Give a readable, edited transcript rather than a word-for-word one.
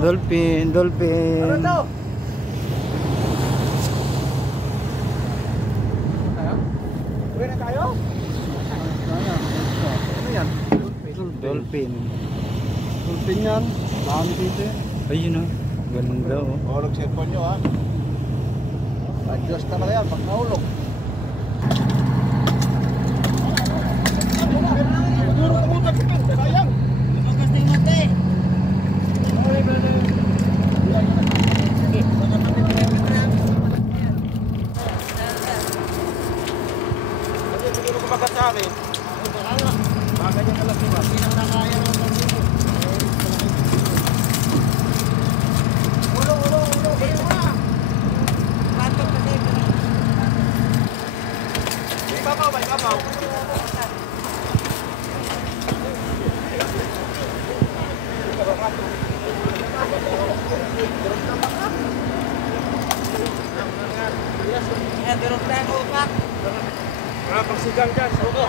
Dolphin, dolphin. Ano to? Uwi na tayo? Ano yan? Dolphin. Dolphin yan. Dami dito eh. Ayun o. Ganda o. Hulog cellphone nyo ha. Adjust talaga yan pag nahulog. Siguro pumunta ka rin. Sayang. Lumagas na yung mata eh. Siguro kumagas sa akin. Baka ganyan ka lang diba? Hindi na nakaya naman ng dito. Ulo. Ganyan mo na. Batok kasi. May babaw. Yan, durog na ako pa. Pagsigang dyan, suko.